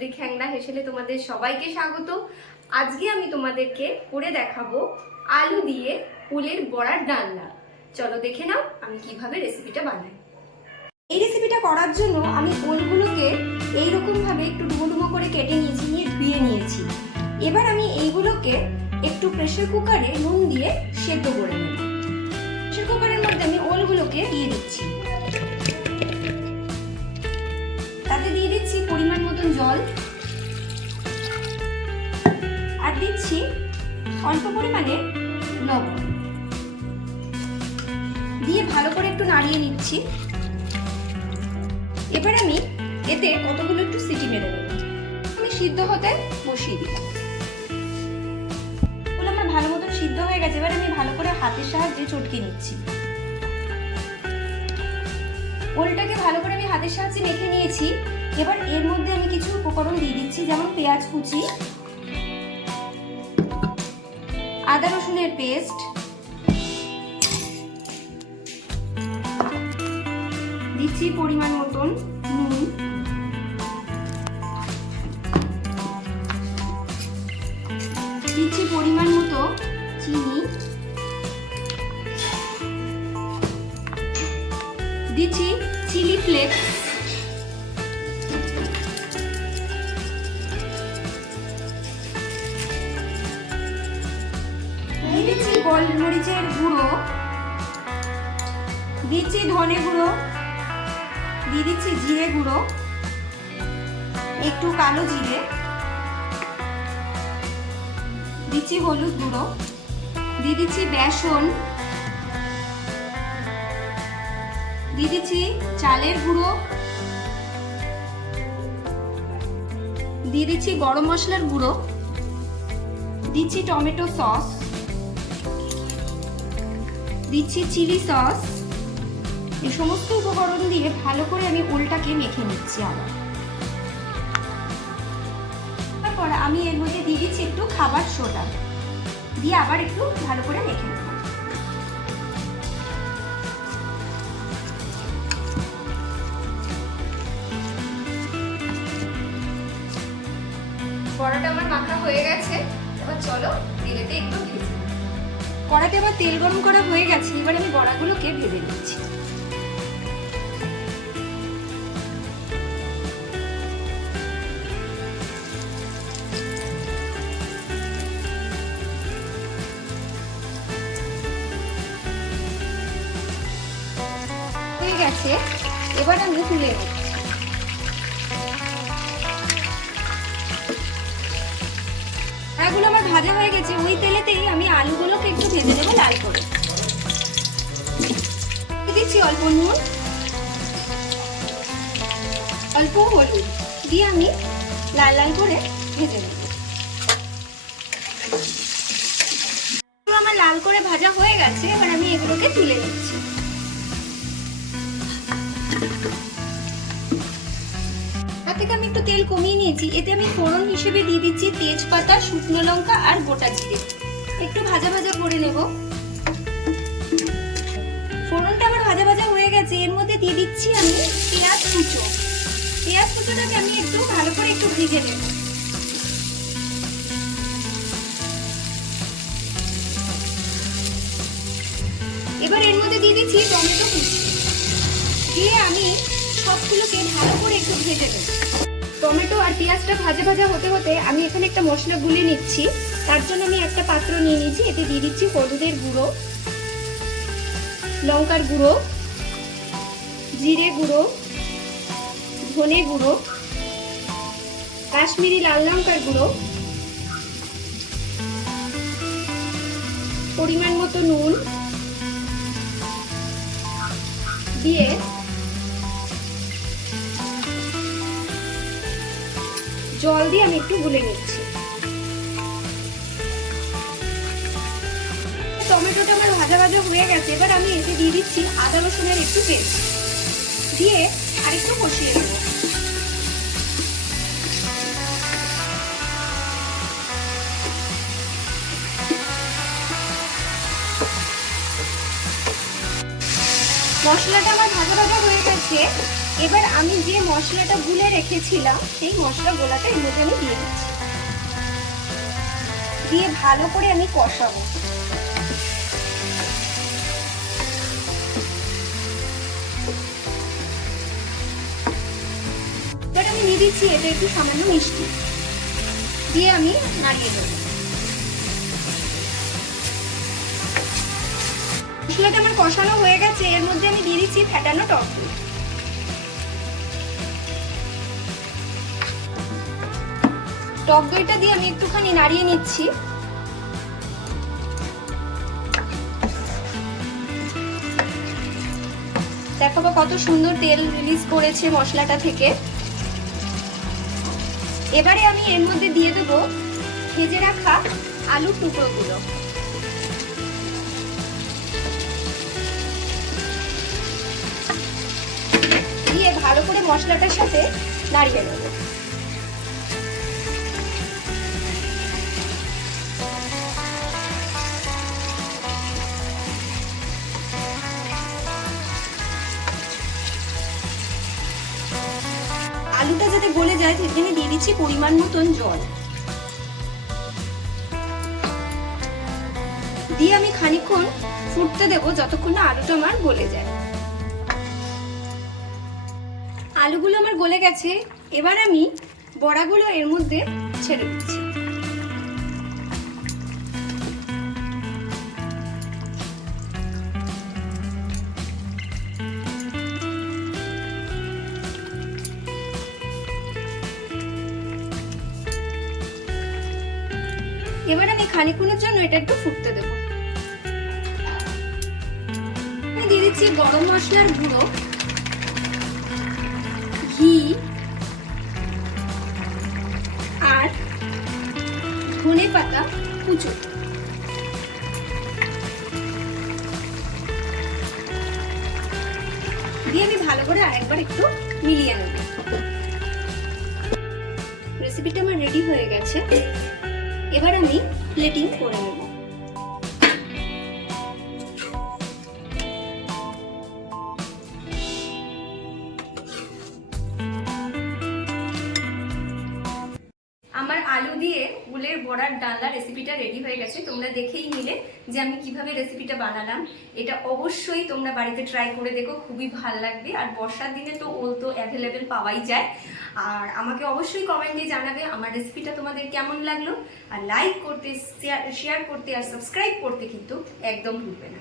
চৌধুরী খ্যাংরা হেসেলে তোমাদের সবাইকে স্বাগত। আজকে আমি তোমাদেরকে করে দেখাবো আলু দিয়ে ফুলের বড়ার ডালনা। চলো দেখে নাও আমি কীভাবে রেসিপিটা বানাই। এই রেসিপিটা করার জন্য আমি ওলগুলোকে এইরকম ভাবে একটু ডুমো ডুমো করে কেটে নিয়েছি, নিয়ে ধুয়ে নিয়েছি। এবার আমি এইগুলোকে একটু প্রেসার কুকারে নুন দিয়ে সেদ্ধ করে নেব। প্রেসার কুকারের মধ্যে আমি ওলগুলোকে দিয়ে দিচ্ছি। জল। আর দিচ্ছি অল্প পরিমাণে লবণ। দিয়ে ভালো করে একটু নাড়িয়ে নিচ্ছি। এবার আমি এতে কতগুলো একটু সিটি মেরে দেবো আমি সিদ্ধ হতে বসিয়ে দিলাম। আমার ভালো মতন সিদ্ধ হয়ে গেছে। এবার আমি ভালো করে হাতের সাহায্যে চটকে নিচ্ছি। ওলটাকে ভালো করে আমি হাতের সাহায্যে মেখে নিয়েছি। এবার এর মধ্যে আমি উপকরণ দিয়ে দিচ্ছি, যেমন পেঁয়াজ কুচি, আদা রসুনের পেস্ট, দিচ্ছি পরিমাণ মতন নুন, দিচ্ছি পরিমাণ মতো চিনি, দিচ্ছি চিলি ফ্লেক্স গোলমরিচের গুঁড়ো, দিচ্ছি ধনে গুঁড়ো, দিয়ে দিচ্ছি জিরে গুঁড়ো, একটু কালো জিরে, দিচ্ছি হলুদ গুঁড়ো, দিয়ে দিচ্ছি বেসন, দিয়ে দিচ্ছি চালের গুঁড়ো, দিয়ে দিচ্ছি গরম মশলার গুঁড়ো, দিচ্ছি টমেটো সস। দিচ্ছি চিলি সস। এই সমস্ত উপকরণ দিয়ে ভালো করে আমি ওলটাকে মেখে নিচ্ছি আবার। তারপর আমি এর মধ্যে দিয়ে দিচ্ছি একটু খাবার সোডা। দিয়ে আবার একটু ভালো করে মেখে নেব। বড়াটা আমার মাখা হয়ে গেছে। এবার চলো তেলেতে একটু ভেজে। কড়াতে আবার তেল গরম করা হয়ে গেছে, এবার আমি বড়াগুলোকে ভেজে নিচ্ছি। হয়ে গেছে, এবার আমি তুলে নেব। এগুলো আমার ভাজা হয়ে গেছে, ওই তেলেতেই আমি আলুগুলোকে একটু ভেজে নেব লাল করে। দিচ্ছি অল্প নুন, অল্প হলুদ, দিয়ে আমি লাল লাল করে ভেজে নেব। আমার লাল করে ভাজা হয়ে গেছে, এবার আমি এগুলোকে তুলে নিচ্ছি। থেকে আমি একটু তেল কমিয়ে নিয়েছি। এতে আমি ফোড়ন হিসেবে দিয়ে দিচ্ছি তেজপাতা, শুকনো লঙ্কা আর গোটা জিরে। একটু ভাজা ভাজা করে নেব। ফোড়নটা আমার ভাজা ভাজা হয়ে গেছে। এর মধ্যে দিয়ে দিচ্ছি আমি পেঁয়াজ কুচো। পেঁয়াজ কুচোটাকে আমি একটু ভালো করে একটু ভেজে নেব। এবার এর মধ্যে দিয়ে দিচ্ছি টমেটো কুচি। দিয়ে আমি সবগুলোকে ভালো করে একটু ভেজে নেব। টমেটো আর পেঁয়াজটা ভাজা ভাজা হতে হতে আমি এখানে একটা মশলা গুলে নিচ্ছি। তার জন্য আমি একটা পাত্র নিয়ে নিয়েছি, এতে দিয়ে দিচ্ছি হলুদের গুঁড়ো, লঙ্কার গুঁড়ো, জিরে গুঁড়ো, ধনে গুঁড়ো, কাশ্মীরি লাল লঙ্কার গুঁড়ো, পরিমাণ মতো নুন দিয়ে জল দিয়ে আমি একটু গুলে নিচ্ছি। টমেটোটা আমার ভাজা ভাজা হয়ে গেছে, এবার আমি এতে দিয়ে দিচ্ছি আদা রসুনের একটু পেস্ট। দিয়ে আরেকটু কষিয়ে দেবো মশলাটা আমার ভাজা ভাজা হয়ে গেছে। এবার আমি যে মশলাটা গুলে রেখেছিলাম, সেই মশলা গোলাটা এর আমি দিয়ে দিচ্ছি। দিয়ে ভালো করে আমি কষাবো। এবার আমি নিয়ে দিচ্ছি, এটা একটু সামান্য মিষ্টি। দিয়ে আমি নাড়িয়ে দেবো। মশলাটা আমার কষানো হয়ে গেছে, এর মধ্যে আমি দিয়ে দিচ্ছি ফ্যাটানো টক টক দইটা দিয়ে আমি একটুখানি নাড়িয়ে নিচ্ছি। দেখাবো কত সুন্দর তেল রিলিজ করেছে মশলাটা থেকে। এবারে আমি এর মধ্যে দিয়ে দেবো ভেজে রাখা আলুর টুকরোগুলো। দিয়ে ভালো করে মশলাটার সাথে নাড়িয়ে নেব। যায় সেখানে দিয়ে দিচ্ছি পরিমাণ মতন জল। দিয়ে আমি খানিক্ষণ ফুটতে দেবো যতক্ষণ না আলুটা আমার গলে যায়। আলুগুলো আমার গলে গেছে, এবার আমি বড়াগুলো এর মধ্যে ছেড়ে দিচ্ছি। এবার আমি খানিক্ষণের জন্য এটা একটু ফুটতে দেবো। দিয়ে দিচ্ছি গরম মশলার গুঁড়ো, ঘি, আর ধনে পাতা কুচো। দিয়ে আমি ভালো করে আরেকবার একটু মিলিয়ে নেব। রেসিপিটা আমার রেডি হয়ে গেছে। এবার আমি প্লেটিং করে নেব। আলু দিয়ে উলের বড়ার ডালনা রেসিপিটা রেডি হয়ে গেছে। তোমরা দেখেই নিলে যে আমি কীভাবে রেসিপিটা বানালাম। এটা অবশ্যই তোমরা বাড়িতে ট্রাই করে দেখো, খুবই ভালো লাগবে। আর বর্ষার দিনে তো ওল তো অ্যাভেলেবেল পাওয়াই যায়। আর আমাকে অবশ্যই কমেন্টে জানাবে আমার রেসিপিটা তোমাদের কেমন লাগল। আর লাইক করতে শেয়ার করতে আর সাবস্ক্রাইব করতে কিন্তু একদম ভুলবে না।